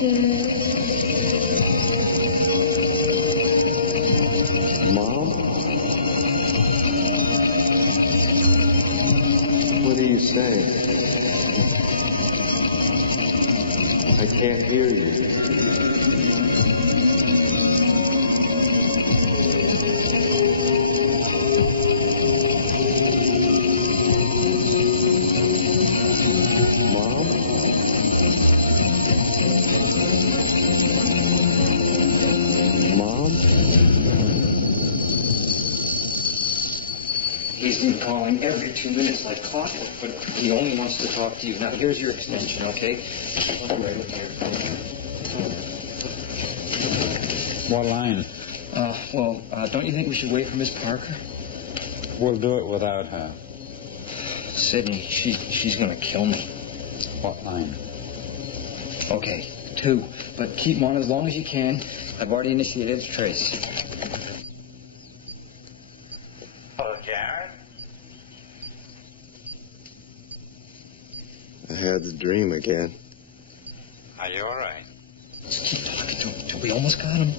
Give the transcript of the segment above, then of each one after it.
Mom? What are you saying? I can't hear you. He's been calling every 2 minutes like clockwork, but he only wants to talk to you. Now, here's your extension, okay? I'll be right up here. What line? Don't you think we should wait for Miss Parker? We'll do it without her. Sydney, she's gonna kill me. What line? Okay, 2. But keep them on as long as you can. I've already initiated a trace. Hello, Jared? I had the dream again. Are you all right? Just keep talking to him till we almost got him.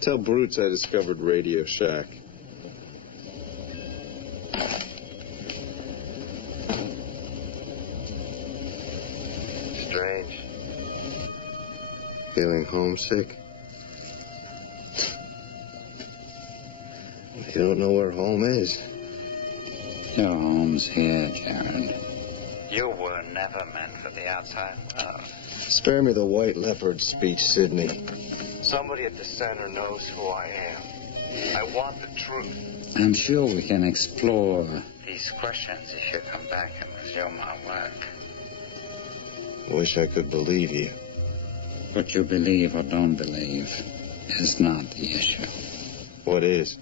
Tell Brutes I discovered Radio Shack. Strange. Feeling homesick? You don't know where home is. Your home's here, Jared. You were never meant for the outside world. Spare me the white leopard speech, Sydney. Somebody at the center knows who I am. I want the truth. I'm sure we can explore. These questions, if you come back and resume our work. Wish I could believe you. What you believe or don't believe is not the issue. What is?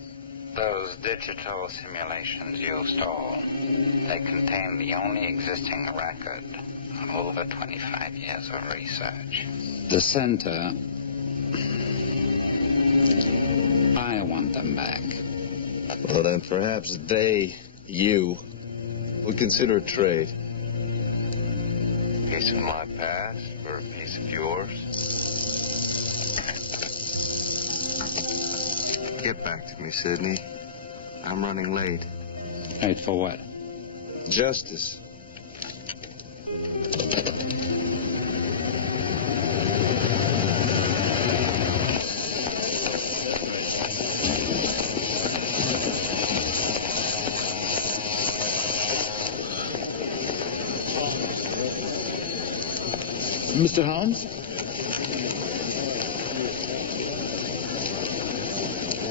Those digital simulations you stole, they contain the only existing record of over 25 years of research. The center... I want them back. Well, then perhaps you, would consider a trade. A piece of my past for a piece of yours. Get back to me, Sydney. I'm running late. Late for what? Justice. Mr. Holmes?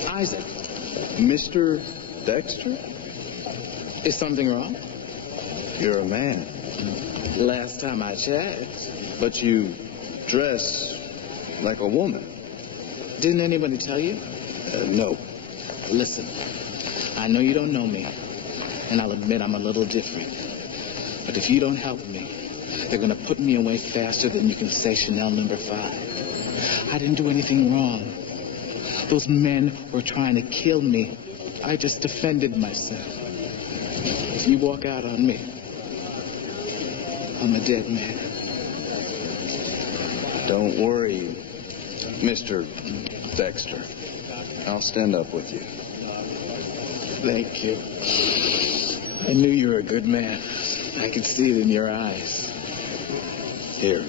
Isaac. Mr. Dexter? Is something wrong? You're a man. Last time I checked. But you dress like a woman. Didn't anybody tell you? No. Listen, I know you don't know me, and I'll admit I'm a little different. But if you don't help me, they're going to put me away faster than you can say Chanel No. 5. I didn't do anything wrong. Those men were trying to kill me. I just defended myself. If you walk out on me, I'm a dead man. Don't worry, Mr. Dexter. I'll stand up with you. Thank you. I knew you were a good man. I could see it in your eyes. Here.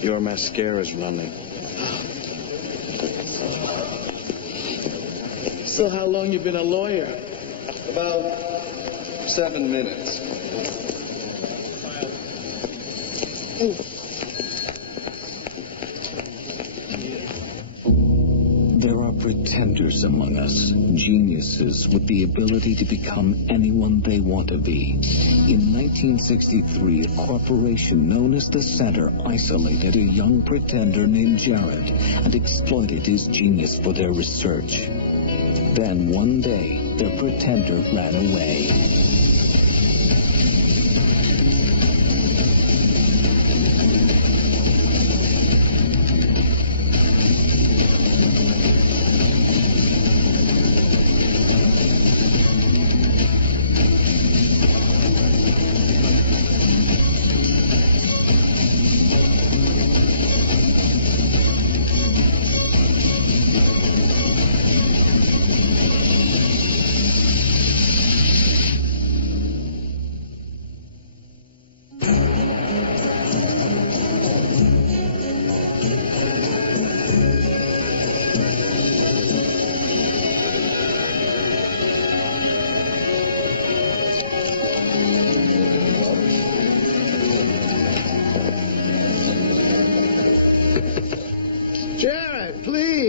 Your mascara's running. So how long you been a lawyer? About 7 minutes. There are pretenders among us, geniuses with the ability to become anyone they want to be. In 1963, a corporation known as the Center isolated a young pretender named Jared and exploited his genius for their research. Then one day, their pretender ran away.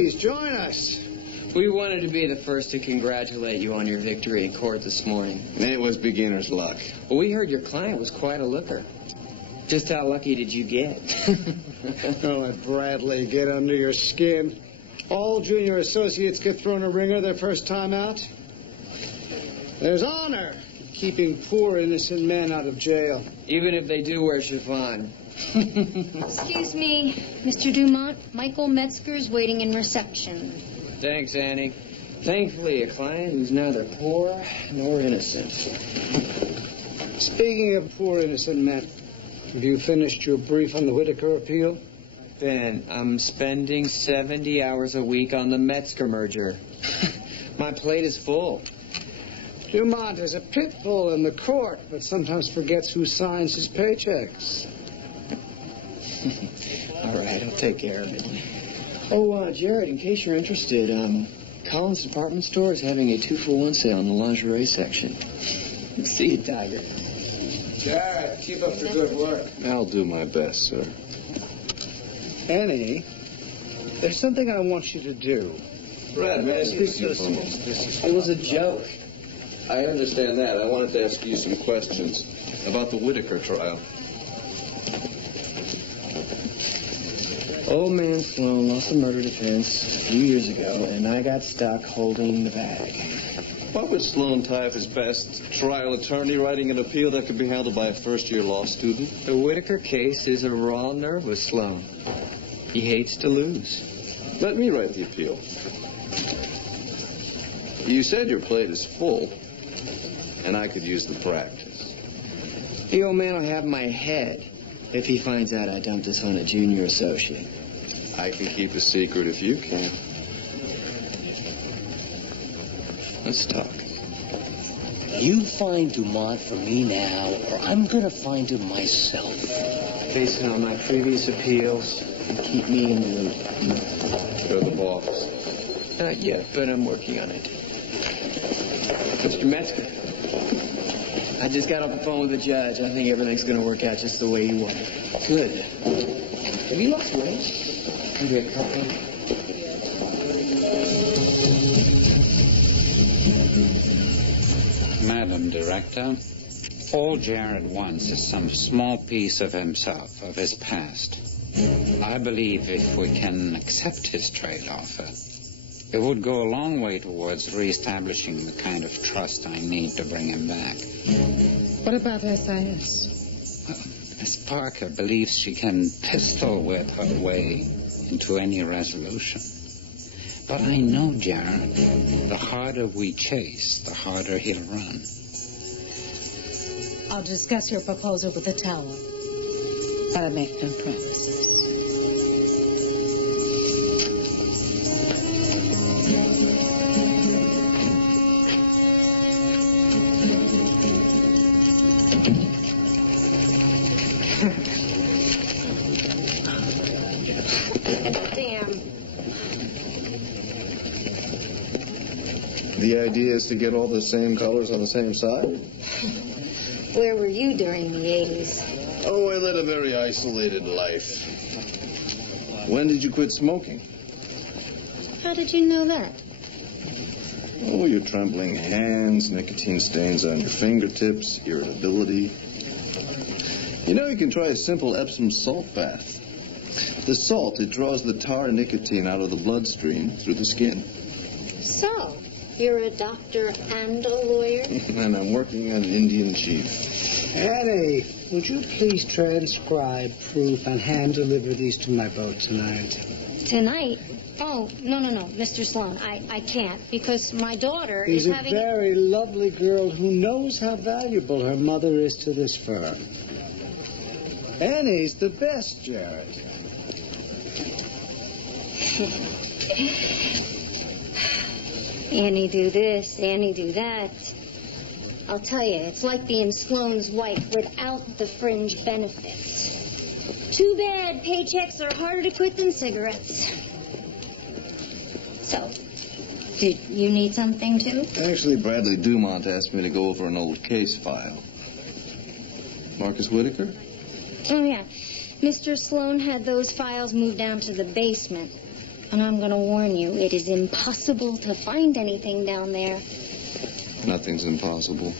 Please, join us. We wanted to be the first to congratulate you on your victory in court this morning. It was beginner's luck. Well, we heard your client was quite a looker. Just how lucky did you get? Don't let Bradley get under your skin. All junior associates get thrown a ringer their first time out. There's honor in keeping poor innocent men out of jail. Even if they do wear chiffon. Excuse me, Mr. Dumont. Michael Metzger's waiting in reception. Thanks, Annie. Thankfully, a client who's neither poor nor innocent. Speaking of poor innocent men, have you finished your brief on the Whitaker appeal? Ben, I'm spending 70 hours a week on the Metzger merger. My plate is full. Dumont is a pit bull in the court, but sometimes forgets who signs his paychecks. All right, I'll take care of it. Oh, Jared, in case you're interested, Collins Department Store is having a 2-for-1 sale in the lingerie section. See you, Tiger. Jared, keep up the good work. I'll do my best, sir. Annie, there's something I want you to do. Brad, may I speak to you? It was a joke. I understand that. I wanted to ask you some questions about the Whitaker trial. Old man Sloan lost a murder defense a few years ago, and I got stuck holding the bag. Why would Sloan tie up his best trial attorney writing an appeal that could be handled by a first-year law student? The Whitaker case is a raw nerve with Sloan. He hates to lose. Let me write the appeal. You said your plate is full, and I could use the practice. The old man will have my head if he finds out I dumped this on a junior associate. I can keep a secret if you can. Let's talk. You find Dumont for me now, or I'm going to find him myself. Based on my previous appeals, and keep me in the loop. You're the boss. Not yet, but I'm working on it. Mr. Metzger, I just got off the phone with the judge. I think everything's going to work out just the way you want it. Good. Have you lost weight? Maybe a couple? Madam Director, all Jared wants is some small piece of himself, of his past. I believe if we can accept his trade offer, it would go a long way towards reestablishing the kind of trust I need to bring him back. What about SIS? Miss Parker believes she can pistol whip her way into any resolution. But I know Jared. The harder we chase, the harder he'll run. I'll discuss your proposal with the tower, but I make no promises. The idea is to get all the same colors on the same side? Where were you during the 80s? Oh, I led a very isolated life. When did you quit smoking? How did you know that? Oh, your trembling hands, nicotine stains on your fingertips, irritability. You know, you can try a simple Epsom salt bath. The salt, it draws the tar and nicotine out of the bloodstream through the skin. So, you're a doctor and a lawyer? And I'm working on Indian Chief. Annie, would you please transcribe proof and hand deliver these to my boat tonight? Tonight? Oh, no, Mr. Sloan, I can't, because my daughter She's is having... a very lovely girl who knows how valuable her mother is to this firm. Annie's the best, Jared. Annie do this, Annie do that. I'll tell you, it's like being Sloan's wife without the fringe benefits. Too bad paychecks are harder to quit than cigarettes. So, did you need something, too? Actually, Bradley Dumont asked me to go over an old case file. Marcus Whitaker? Oh, yeah. Mr. Sloan had those files moved down to the basement. And I'm going to warn you, it is impossible to find anything down there. Nothing's impossible.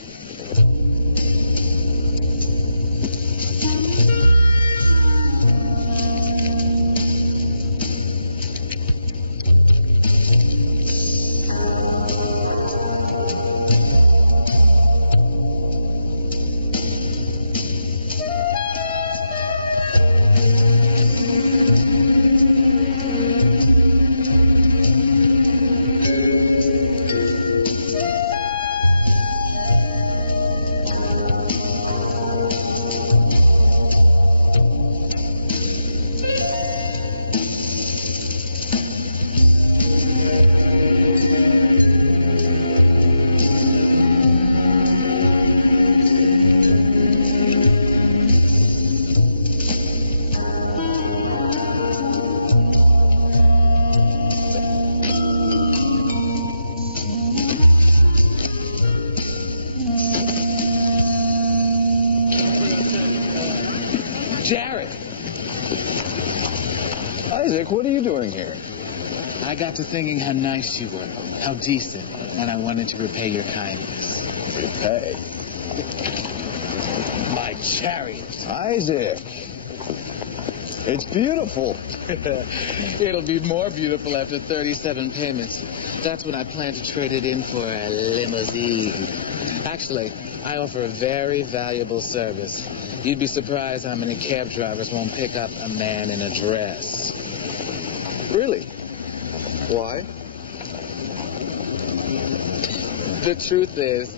Jared! Isaac, what are you doing here? I got to thinking how nice you were, how decent, and I wanted to repay your kindness. Repay? My chariot. Isaac! It's beautiful. It'll be more beautiful after 37 payments. That's when I plan to trade it in for a limousine. Actually, I offer a very valuable service. You'd be surprised how many cab drivers won't pick up a man in a dress. Really? Why? The truth is,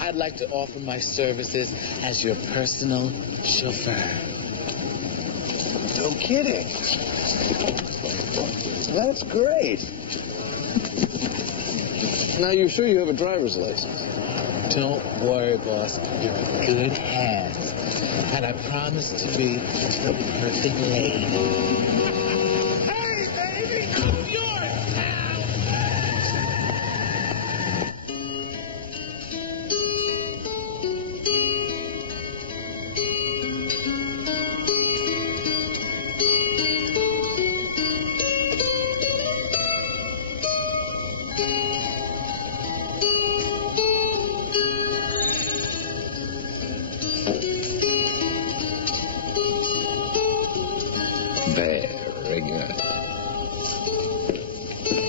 I'd like to offer my services as your personal chauffeur. No kidding. That's great. Now, you're sure you have a driver's license? Don't worry, boss. You're in good hands. And I promise to be the perfect lady. Hey, baby! I'm yours Very good.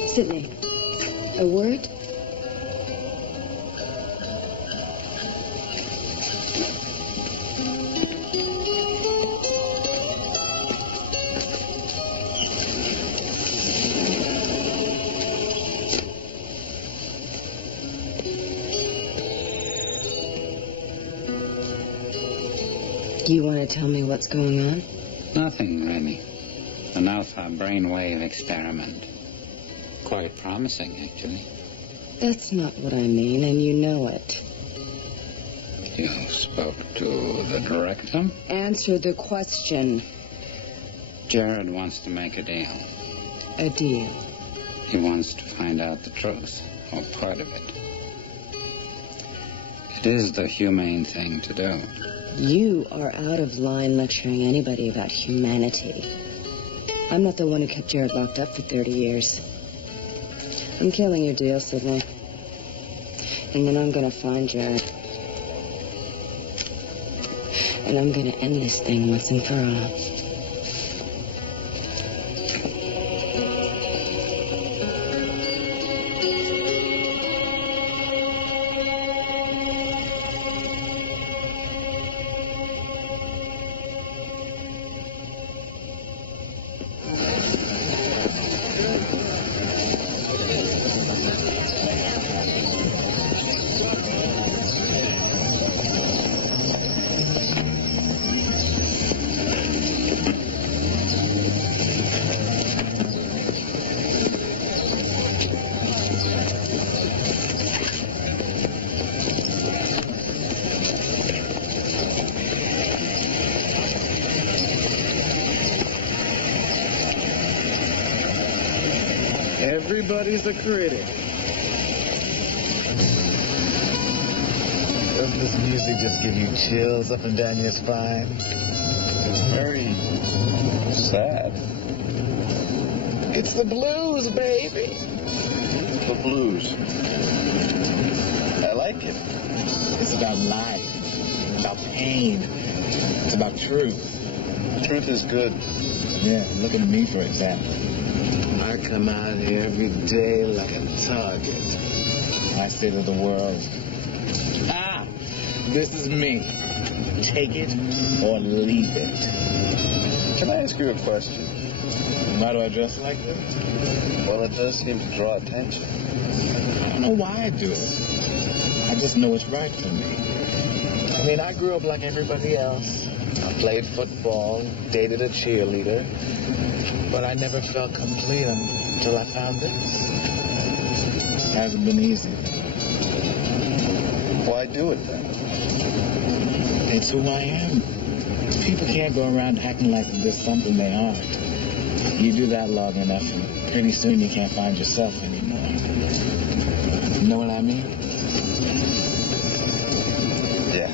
Sidney, a word? Do you want to tell me what's going on? Nothing, really. An alpha brainwave experiment. Quite promising, actually. That's not what I mean, and you know it. You spoke to the director? Answer the question. Jared wants to make a deal. A deal. He wants to find out the truth, or part of it. It is the humane thing to do. You are out of line lecturing anybody about humanity. I'm not the one who kept Jared locked up for 30 years. I'm killing your deal, Sidney. And then I'm gonna find Jared. And I'm gonna end this thing once and for all. Everybody's a critic. Doesn't this music just give you chills up and down your spine? It's very sad. It's the blues, baby. The blues. I like it. It's about life, about pain. It's about truth. Truth is good. Yeah, look at me, for example. I come out here every day like a target. I say to the world, this is me. Take it or leave it. Can I ask you a question? Why do I dress like this? Well, it does seem to draw attention. I don't know why I do it. I just know it's right for me. I mean, I grew up like everybody else. I played football, dated a cheerleader, but I never felt complete until I found this. It hasn't been easy. Why do it then? It's who I am. People can't go around acting like they're something they aren't. You do that long enough, and pretty soon you can't find yourself anymore. You know what I mean? Yeah.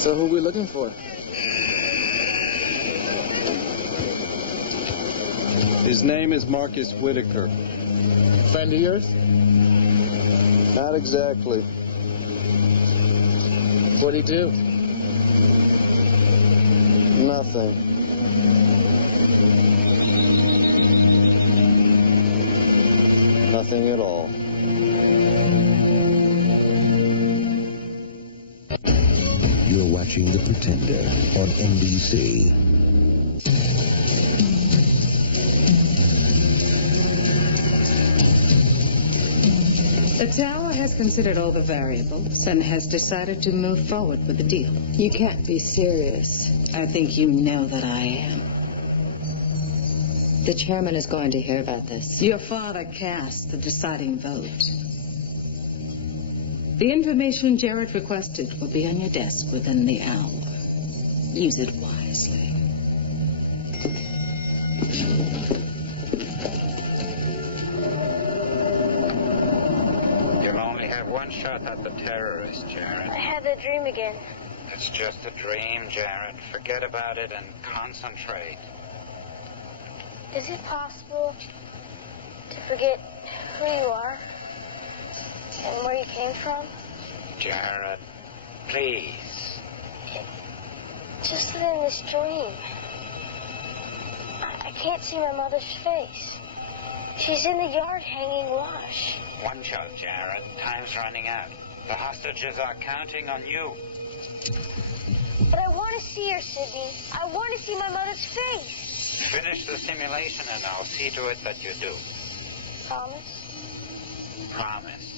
So who are we looking for? His name is Marcus Whitaker. Friend of yours? Not exactly. What'd he do? Nothing. Nothing at all. You're watching The Pretender on NBC. The tower has considered all the variables and has decided to move forward with the deal. You can't be serious. I think you know that I am. The chairman is going to hear about this. Your father cast the deciding vote. The information Jared requested will be on your desk within the hour. Use it wisely. You'll only have one shot at the terrorist, Jared. I had that dream again. It's just a dream, Jared. Forget about it and concentrate. Is it possible to forget who you are and where you came from? Jared, please. Just that in this dream, I can't see my mother's face. She's in the yard hanging wash. One shot, Jared. Time's running out. The hostages are counting on you. But I want to see her, Sidney. I want to see my mother's face. Finish the simulation and I'll see to it that you do. Promise? Promise.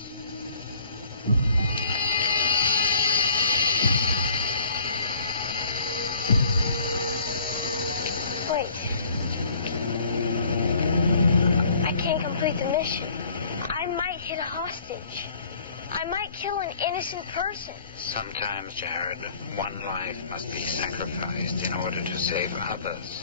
Wait. I can't complete the mission. I might hit a hostage. I might kill an innocent person. Sometimes, Jared, one life must be sacrificed in order to save others.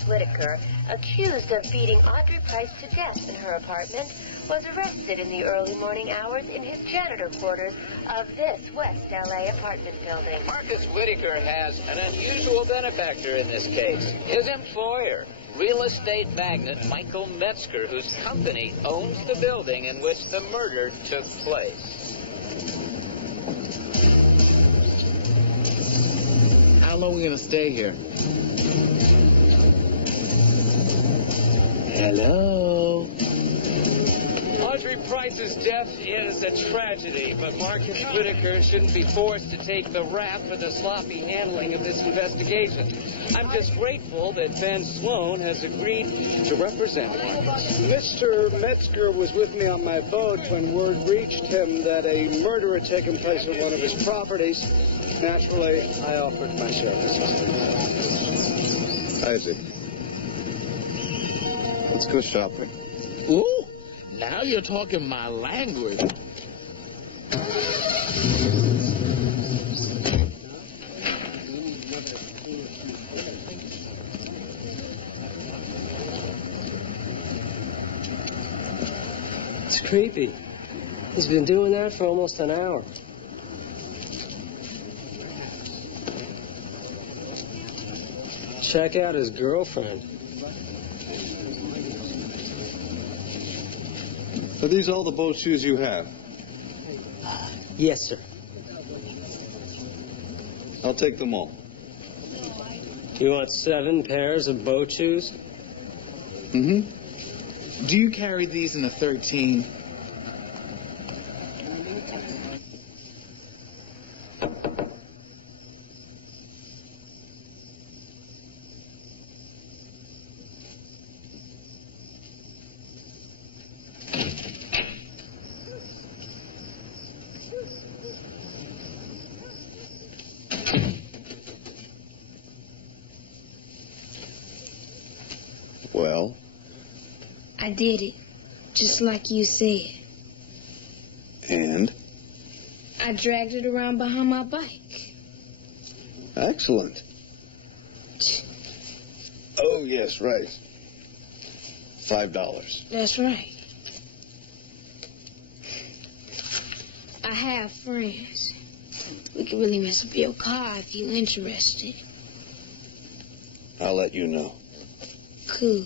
Marcus Whitaker, accused of beating Audrey Price to death in her apartment, was arrested in the early morning hours in his janitor quarters of this West LA apartment building. Marcus Whitaker has an unusual benefactor in this case. His employer, real estate magnate Michael Metzger, whose company owns the building in which the murder took place. How long are we going to stay here? Hello? Audrey Price's death is a tragedy, but Marcus Whitaker shouldn't be forced to take the rap for the sloppy handling of this investigation. I'm just grateful that Ben Sloan has agreed to represent Marcus. Mr. Metzger was with me on my boat when word reached him that a murder had taken place at one of his properties. Naturally, I offered my services. Isaac, let's go shopping. Ooh, now you're talking my language. It's creepy. He's been doing that for almost an hour. Check out his girlfriend. Are these all the boat shoes you have? Yes, sir. I'll take them all. You want 7 pairs of boat shoes? Mm-hmm. Do you carry these in a 13? Well? I did it, just like you said. And? I dragged it around behind my bike. Excellent. Oh, yes, right. $5. That's right. I have friends. We can really mess up your car if you're interested. I'll let you know. Cool.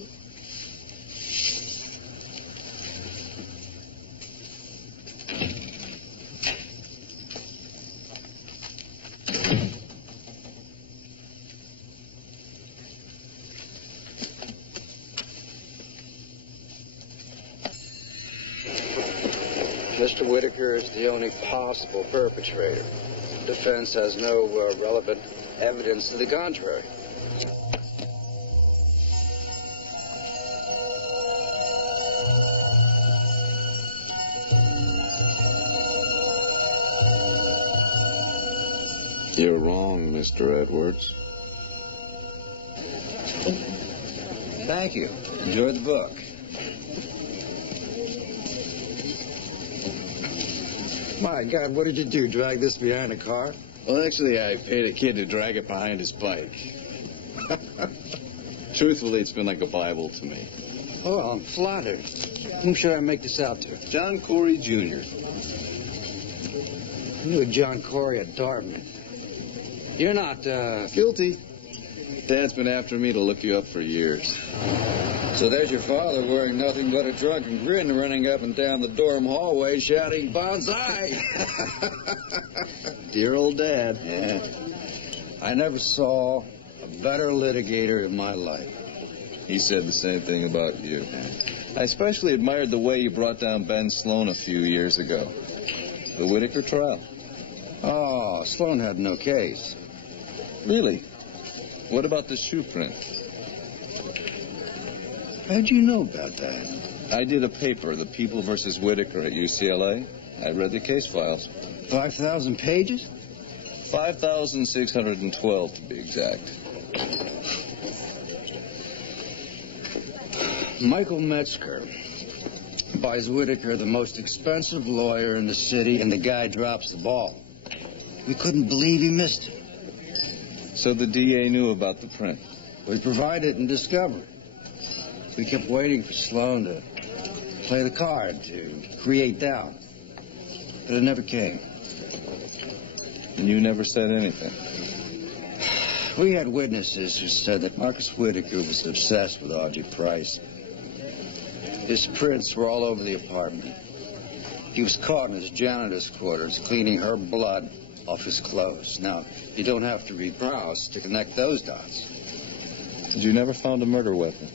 Mr. Whitaker is the only possible perpetrator. The defense has no relevant evidence to the contrary. You're wrong, Mr. Edwards. Thank you. Enjoyed the book. My God, what did you do? Drag this behind a car? Well, actually, I paid a kid to drag it behind his bike. Truthfully, it's been like a Bible to me. Oh, I'm flattered. Whom should I make this out to? John Corey, Jr. I knew a John Corey at Dartmouth. You're not, Guilty. Dad's been after me to look you up for years. So there's your father wearing nothing but a drunken grin, running up and down the dorm hallway shouting, "Bonsai!" Dear old Dad. Yeah. I never saw a better litigator in my life. He said the same thing about you. I especially admired the way you brought down Ben Sloan a few years ago. The Whitaker trial. Oh, Sloan had no case. Really? What about the shoe print? How'd you know about that? I did a paper, The People versus Whitaker at UCLA. I read the case files. 5,000 pages? 5,612 to be exact. Michael Metzger buys Whitaker the most expensive lawyer in the city, and the guy drops the ball. We couldn't believe he missed it. So the DA knew about the print? We provided and discovered. We kept waiting for Sloan to play the card, to create doubt. But it never came. And you never said anything? We had witnesses who said that Marcus Whitaker was obsessed with Audrey Price. His prints were all over the apartment. He was caught in his janitor's quarters cleaning her blood off his clothes. Now, you don't have to read Browse to connect those dots. And you never found a murder weapon?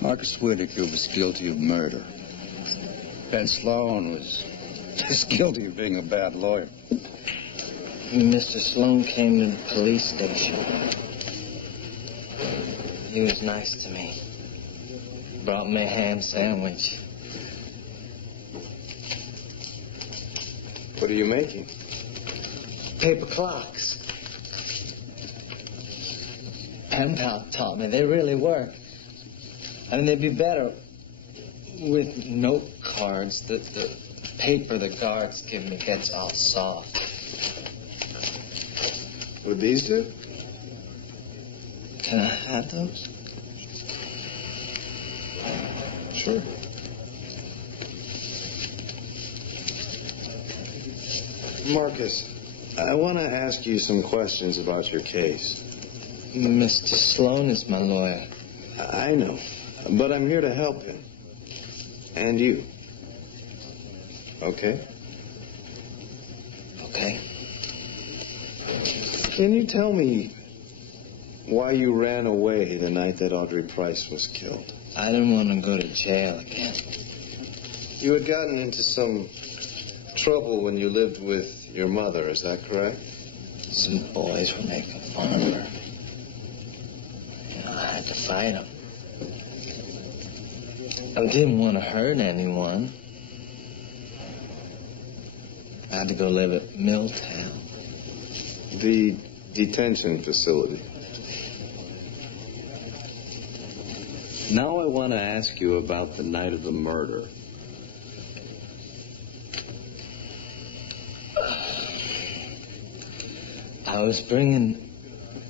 Marcus Whitaker was guilty of murder. Ben Sloan was just guilty of being a bad lawyer. Mr. Sloan came to the police station. He was nice to me. Brought me a ham sandwich. What are you making? Paper clocks. Pen pal taught me they really work. I mean, they'd be better with note cards. The paper the guards give me gets all soft. Would these do? Can I have those? Sure. Marcus, I want to ask you some questions about your case. Mr. Sloan is my lawyer. I know, but I'm here to help him. And you. Okay? Okay. Can you tell me why you ran away the night that Audrey Price was killed? I didn't want to go to jail again. You had gotten into some trouble when you lived with your mother, is that correct? Some boys were making fun of her. You know, I had to fight them. I didn't want to hurt anyone. I had to go live at Milltown. The detention facility. Now I want to ask you about the night of the murder. I was bringing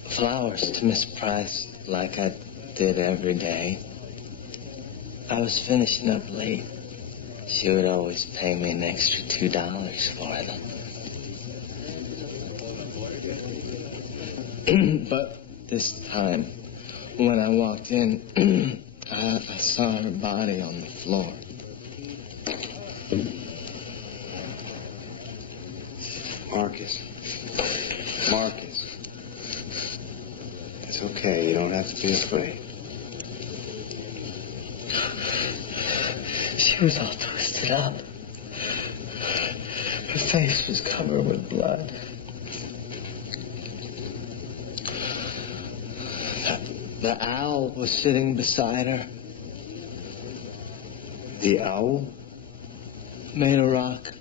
flowers to Miss Price like I did every day. I was finishing up late. She would always pay me an extra $2 for them. But this time, when I walked in, I saw her body on the floor. Marcus. It's okay. You don't have to be afraid. She was all twisted up. Her face was covered with blood. The owl was sitting beside her. The owl? Made a rock.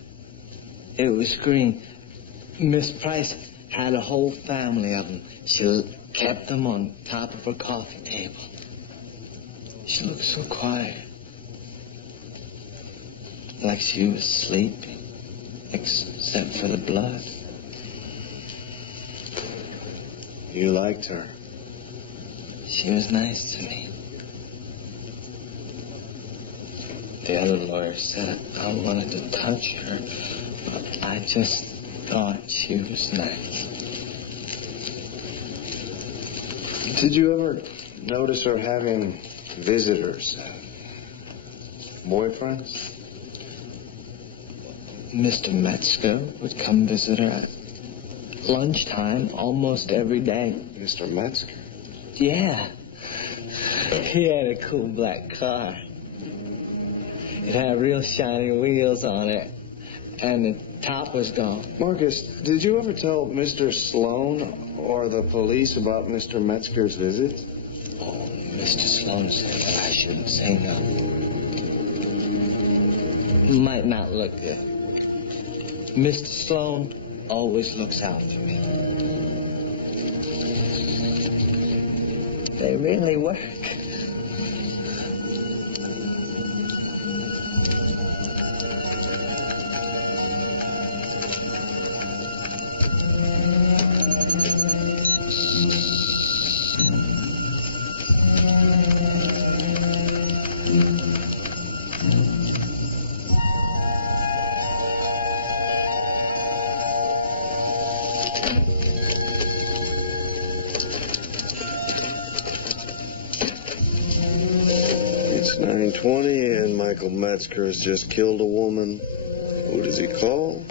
It was green. Miss Price had a whole family of them. She kept them on top of her coffee table. She looked so quiet. Like she was sleeping, except for the blood. You liked her? She was nice to me. The other lawyer said I wanted to touch her, but I just thought she was nice. Did you ever notice her having visitors? Boyfriends? Mr. Metzger would come visit her at lunchtime almost every day. Mr. Metzger? Yeah. He had a cool black car. It had real shiny wheels on it, and the top was gone. Marcus, did you ever tell Mr. Sloan or the police about Mr. Metzger's visit? Oh, Mr. Sloan said that I shouldn't say no. Might not look good. Mr. Sloan always looks out for me. They really work. It's 9:20 and Michael Metzger has just killed a woman. Who does he call?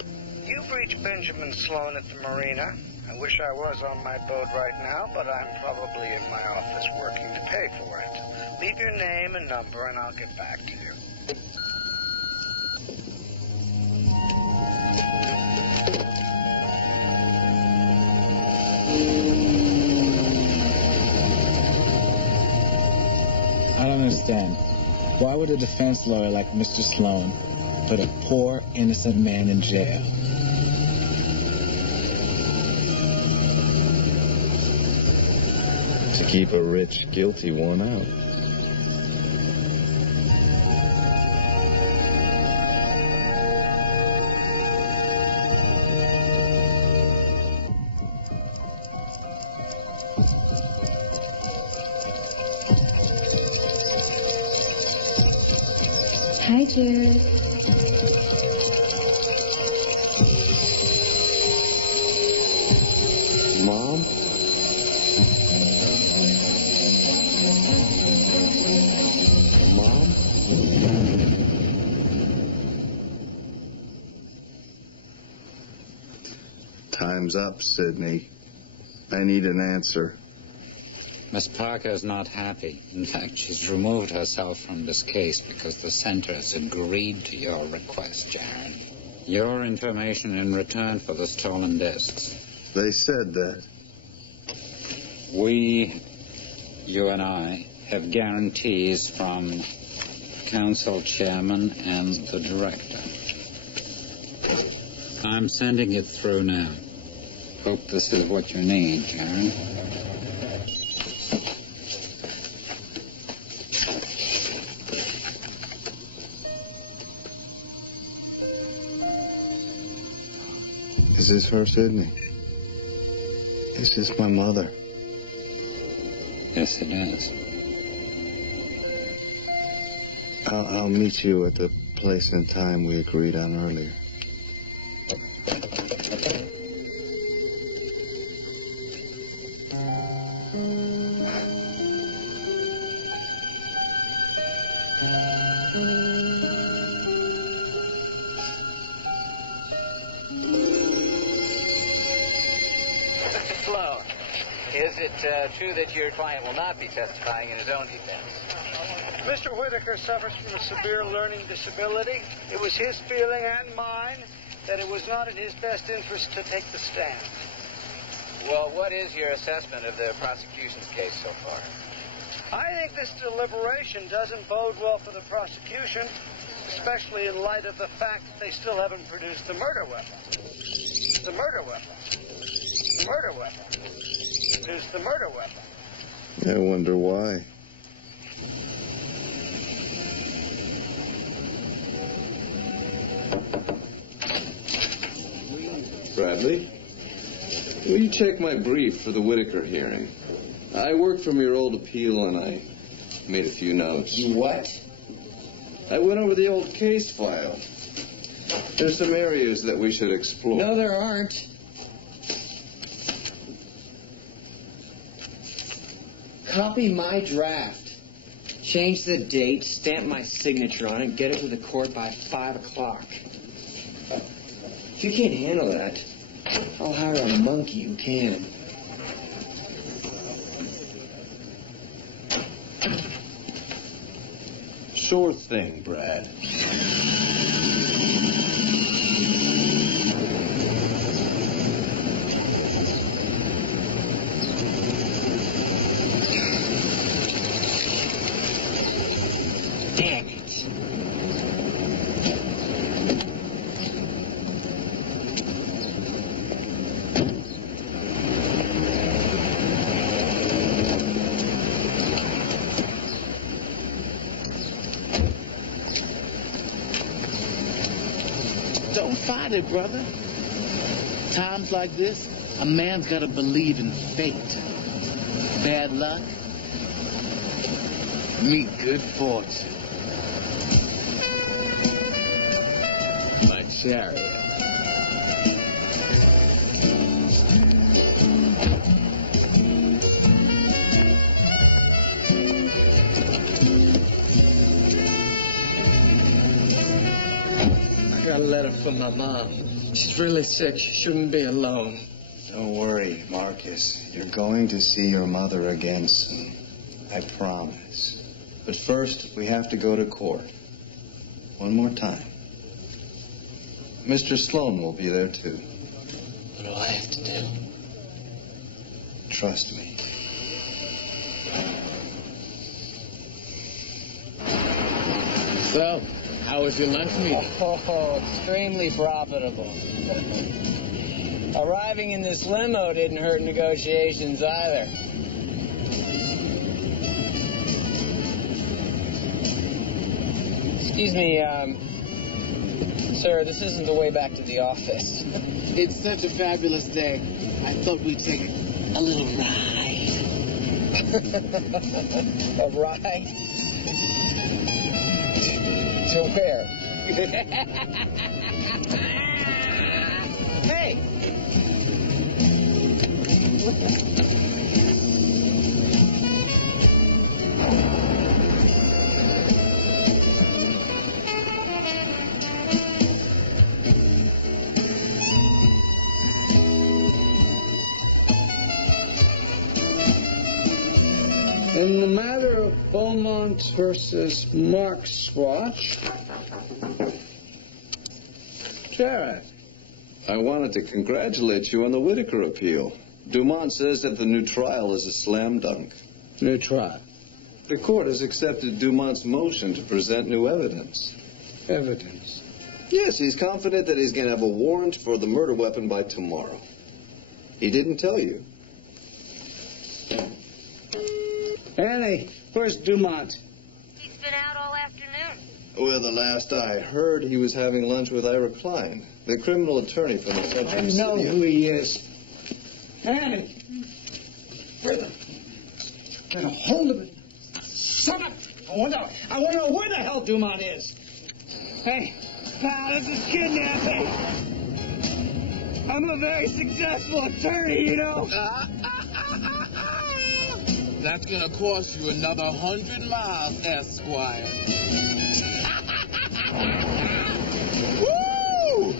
You've reached Benjamin Sloan at the marina. I wish I was on my boat right now, but I'm probably in my office working to pay for it. Leave your name and number and I'll get back to you. I don't understand. Why would a defense lawyer like Mr. Sloan put a poor, innocent man in jail? To keep a rich, guilty one out. Hi, Jared. Mom? Mom? Time's up, Sidney. I need an answer. Miss Parker is not happy. In fact, she's removed herself from this case because the center has agreed to your request, Jared. Your information in return for the stolen discs. They said that. We, you and I, have guarantees from council chairman and the director. I'm sending it through now. Hope this is what you need, Jared. Is this her, Sidney? Is this my mother? Yes, it is. I'll meet you at the place and time we agreed on earlier. Mr. Sloan, is it true that your client will not be testifying in his own defense? Mr. Whitaker suffers from a severe learning disability. It was his feeling and mine that it was not in his best interest to take the stand. Well, what is your assessment of the prosecution's case so far? I think this deliberation doesn't bode well for the prosecution, especially in light of the fact that they still haven't produced the murder weapon. The murder weapon. The murder weapon. Produced the murder weapon. I wonder why. Bradley, will you check my brief for the Whitaker hearing? I worked from your old appeal and I made a few notes. You what? I went over the old case file. There's some areas that we should explore. No, there aren't. Copy my draft. Change the date, stamp my signature on it, get it to the court by 5 o'clock. If you can't handle that, I'll hire a monkey who can. Sure thing, Brad. Damn it. Don't fight it, brother. Times like this, a man's got to believe in fate. Bad luck, meet good fortune. My chariot. for my mom. She's really sick. She shouldn't be alone. Don't worry, Marcus. You're going to see your mother again soon. I promise. But first, we have to go to court. One more time. Mr. Sloan will be there, too. What do I have to do? Trust me. So, how was your lunch meeting? Oh, extremely profitable. Arriving in this limo didn't hurt negotiations either. Excuse me, sir, this isn't the way back to the office. It's such a fabulous day. I thought we'd take a little ride. A ride? To where? Hey! In the matter of Beaumont versus Mark Swatch, Jared. I wanted to congratulate you on the Whitaker appeal. Dumont says that the new trial is a slam dunk. New trial? The court has accepted Dumont's motion to present new evidence. Evidence? Yes, he's confident that he's going to have a warrant for the murder weapon by tomorrow. He didn't tell you. Annie, where's Dumont? He's been out all afternoon. Well, the last I heard, he was having lunch with Ira Klein, the criminal attorney from the Central I know who he is. Annie! Where the... Get a hold of it. Son of... I want to know where the hell Dumont is. Hey, pal, this is kidnapping. I'm a very successful attorney, you know. That's gonna cost you another 100 miles, Esquire. Woo!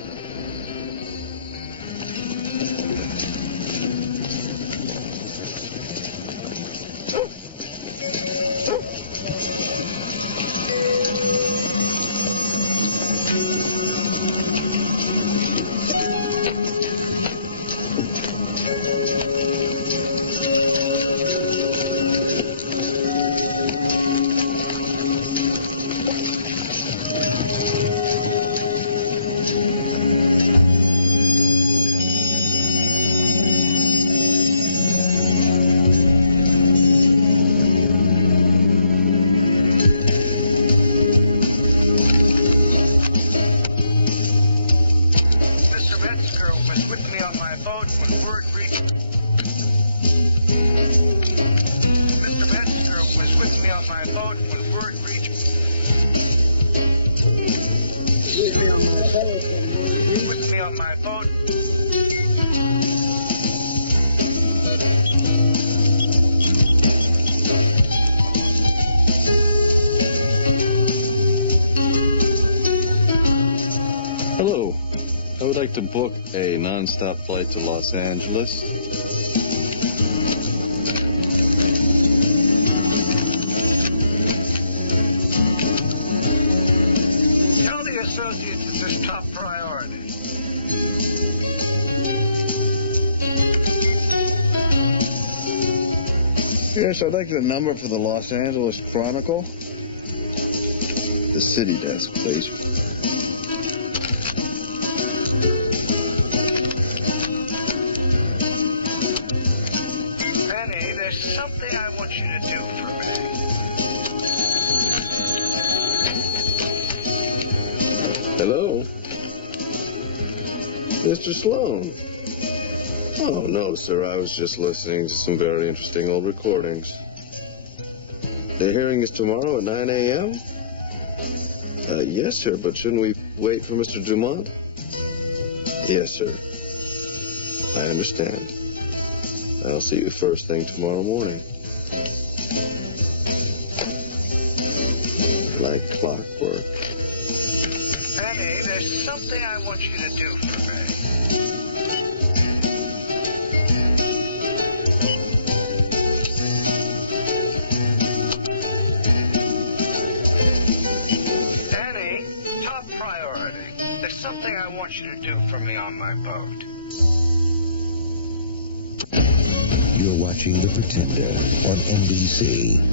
Hello. I would like to book a non-stop flight to Los Angeles. Tell the associates it's his top priority. Yes, I'd like the number for the Los Angeles Chronicle. The city desk, please. Penny, there's something I want you to do for me. Hello? Mr. Sloan? Oh, no, sir. I was just listening to some very interesting old recordings. The hearing is tomorrow at 9 a.m.? Yes, sir, but shouldn't we wait for Mr. Dumont? Yes, sir. I understand. I'll see you first thing tomorrow morning. Like clockwork. Penny, there's There's something I want you to do for me. Annie, top priority. There's something I want you to do for me on my boat. You're watching The Pretender on NBC.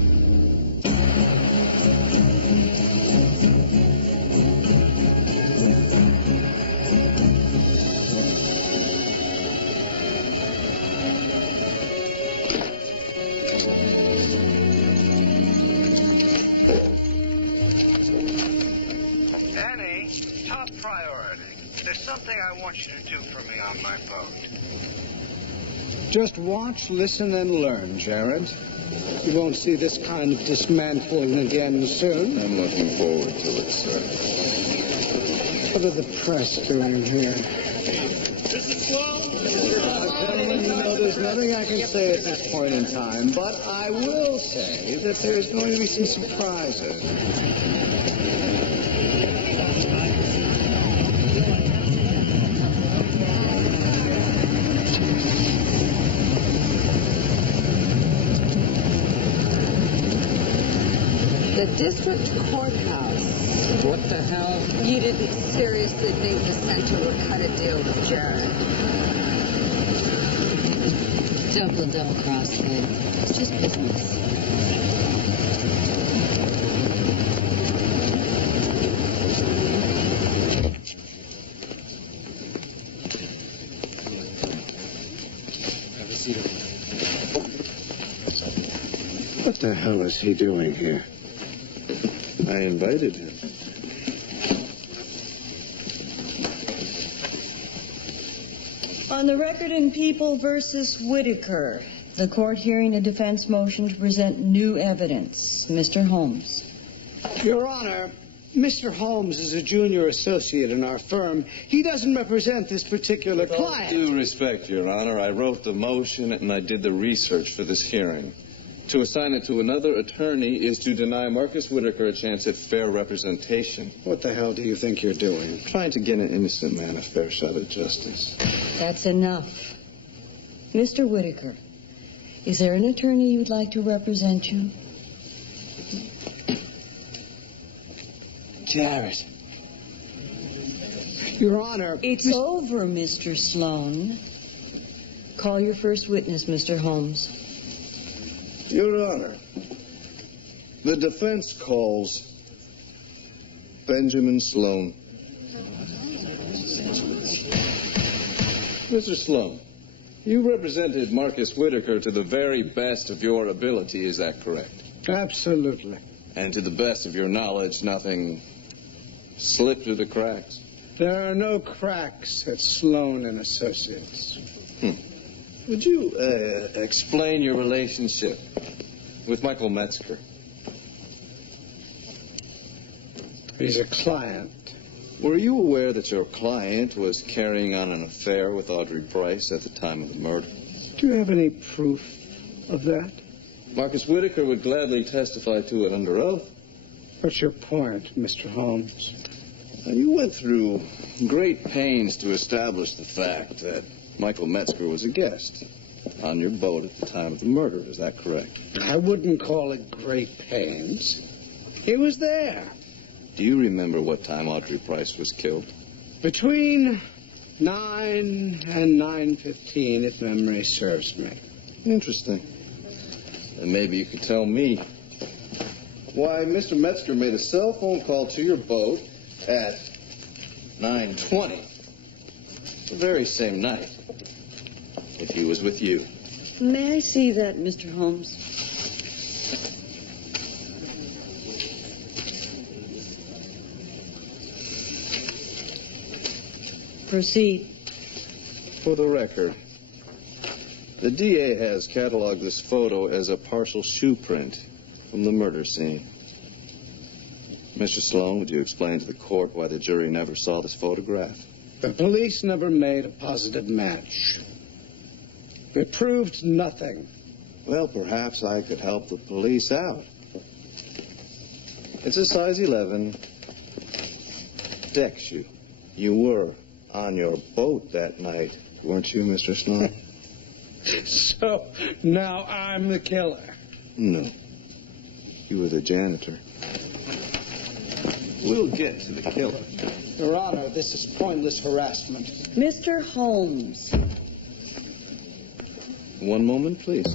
Annie, top priority. There's something I want you to do for me on my boat. Just watch, listen, and learn, Jared. You won't see this kind of dismantling again soon. I'm looking forward to it, sir. What are the press doing here? Gentlemen, you know there's nothing I can say at this point in time, but I will say that there's going to be some surprises. The district courthouse. What the hell? You didn't seriously think the center would cut a deal with Jared? Don't go double-cross, kid. It's just business. Have a seat. What the hell is he doing here? I invited him. On the record in People versus Whitaker, the court hearing a defense motion to present new evidence. Mr. Holmes. Your Honor, Mr. Holmes is a junior associate in our firm. He doesn't represent this particular client. With due respect, Your Honor, I wrote the motion and I did the research for this hearing. To assign it to another attorney is to deny Marcus Whitaker a chance at fair representation. What the hell do you think you're doing? Trying to get an innocent man a fair shot at justice. That's enough. Mr. Whitaker, is there an attorney you'd like to represent you? Jared. Your Honor. It's over, Mr. Sloan. Call your first witness, Mr. Holmes. Your Honor, the defense calls Benjamin Sloan. Mr. Sloan, you represented Marcus Whitaker to the very best of your ability, is that correct? Absolutely. And to the best of your knowledge, nothing slipped through the cracks? There are no cracks at Sloan and Associates. Would you explain your relationship with Michael Metzger? He's a client. Were you aware that your client was carrying on an affair with Audrey Price at the time of the murder? Do you have any proof of that? Marcus Whitaker would gladly testify to it under oath. What's your point, Mr. Holmes? You went through great pains to establish the fact that Michael Metzger was a guest on your boat at the time of the murder. Is that correct? I wouldn't call it great pains. He was there. Do you remember what time Audrey Price was killed? Between 9 and 9:15, if memory serves me. Interesting. And maybe you could tell me why Mr. Metzger made a cell phone call to your boat at 9:20, the very same night, if he was with you. May I see that, Mr. Holmes? Proceed. For the record, the DA has cataloged this photo as a partial shoe print from the murder scene. Mr. Sloan, would you explain to the court why the jury never saw this photograph? The police never made a positive match. It proved nothing. Well, perhaps I could help the police out. It's a size 11 deck shoe. You were on your boat that night, weren't you, Mr. Sloan? So now I'm the killer. No. You were the janitor. We'll get to the killer. Your Honor, this is pointless harassment. Mr. Holmes. One moment, please.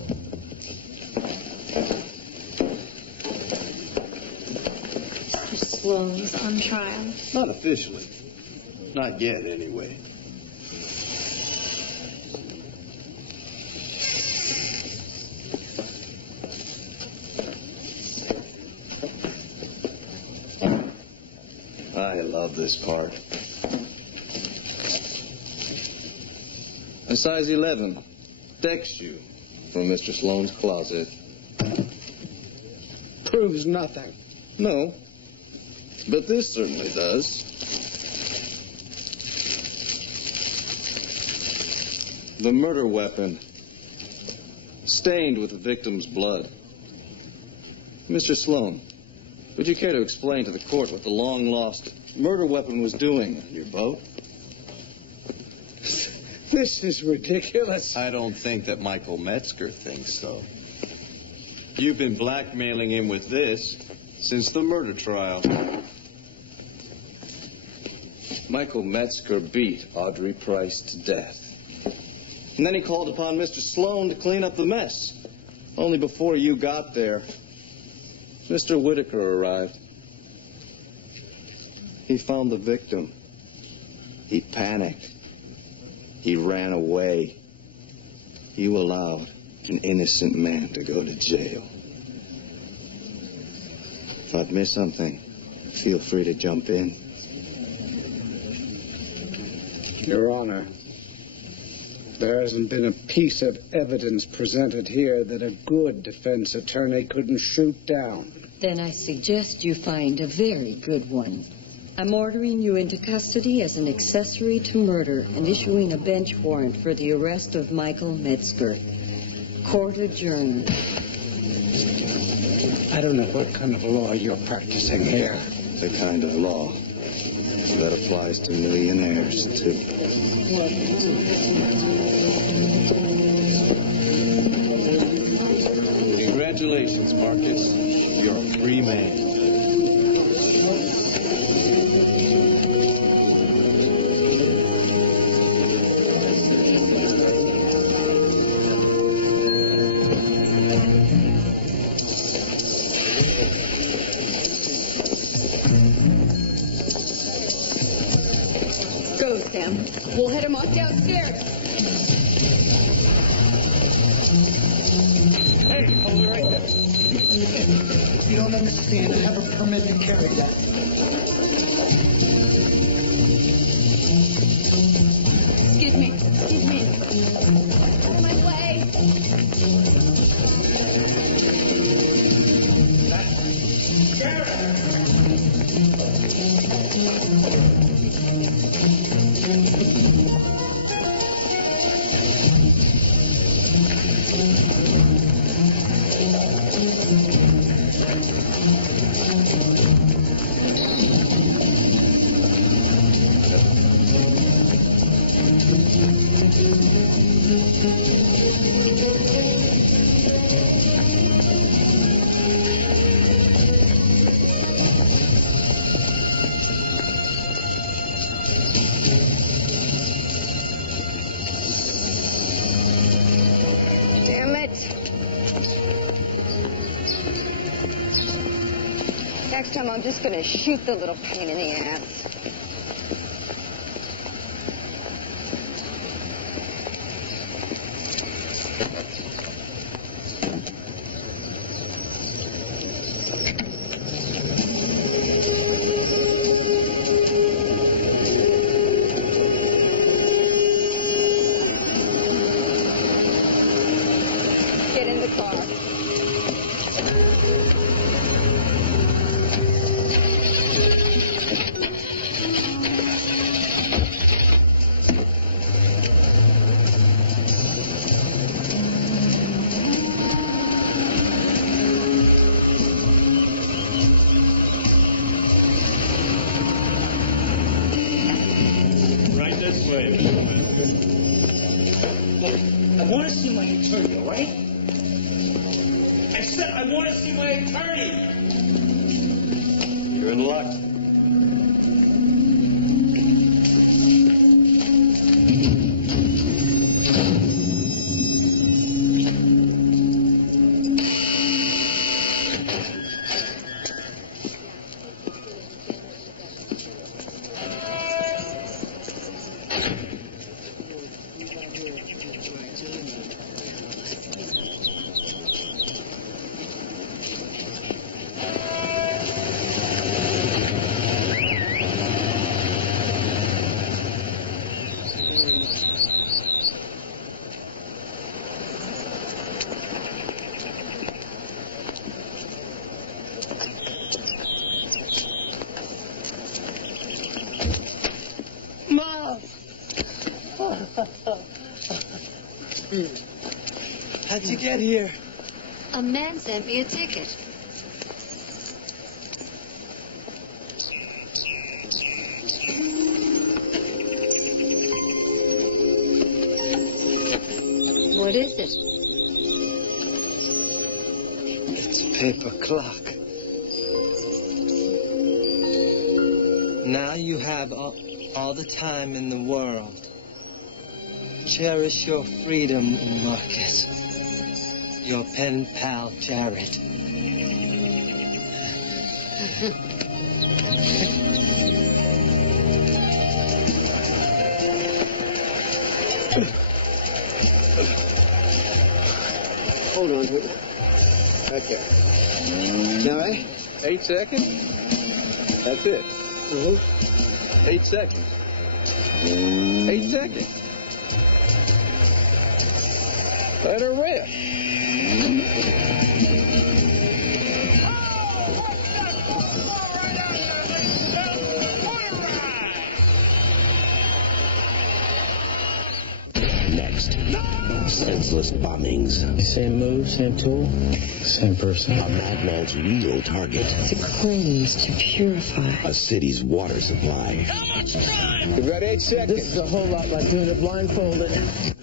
Mr. Sloan's on trial. Not officially. Not yet, anyway. I love this part. A size 11 deck shoe from Mr. Sloan's closet. Proves nothing. No, but this certainly does. The murder weapon, stained with the victim's blood. Mr. Sloan, would you care to explain to the court what the long-lost murder weapon was doing on your boat? This is ridiculous. I don't think that Michael Metzger thinks so. You've been blackmailing him with this since the murder trial. Michael Metzger beat Audrey Price to death. And then he called upon Mr. Sloan to clean up the mess. Only before you got there, Mr. Whitaker arrived. He found the victim. He panicked. He ran away. You allowed an innocent man to go to jail. If I've missed something, feel free to jump in. Your Honor, there hasn't been a piece of evidence presented here that a good defense attorney couldn't shoot down. Then I suggest you find a very good one. I'm ordering you into custody as an accessory to murder and issuing a bench warrant for the arrest of Michael Metzger. Court adjourned. I don't know what kind of law you're practicing here. The kind of law that applies to millionaires, too. Congratulations, Marcus. You're a free man. Go, Sam. We'll head him off downstairs. Hey, hold it right there. You don't understand. I have a permit to carry that. Excuse me. Excuse me. Out of my way. Damn it. Next time I'm just gonna shoot the little pain in the ass. Get in the car. I want to see my attorney, all right? I said I want to see my attorney. You're in luck. How'd you get here? A man sent me a ticket. What is it? It's a paper clock. Now you have all the time in the world. Cherish your freedom, Marcus. Your pen pal, Jared. Hold on to it. Right there. Now, right? 8 seconds? That's it. 8 seconds. 8 seconds. Let her rip. Next, senseless bombings. Same move, same tool, same person. A madman's real target. The claims to purify. A city's water supply. You've got 8 seconds. This is a whole lot like doing it blindfolded.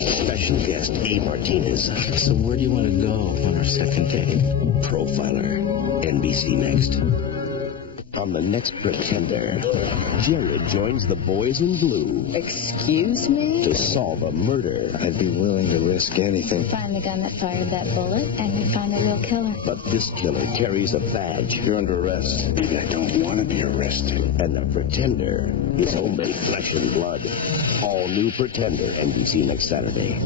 Special guest A. Martinez. So where do you want to go on our second date? Profiler. NBC Next. On the next Pretender, Jared joins the boys in blue. Excuse me? To solve a murder. I'd be willing to risk anything. Find the gun that fired that bullet, and you find the real killer. But this killer carries a badge. You're under arrest. Maybe I don't want to be arrested. And the Pretender is only flesh and blood. All new Pretender, NBC next Saturday.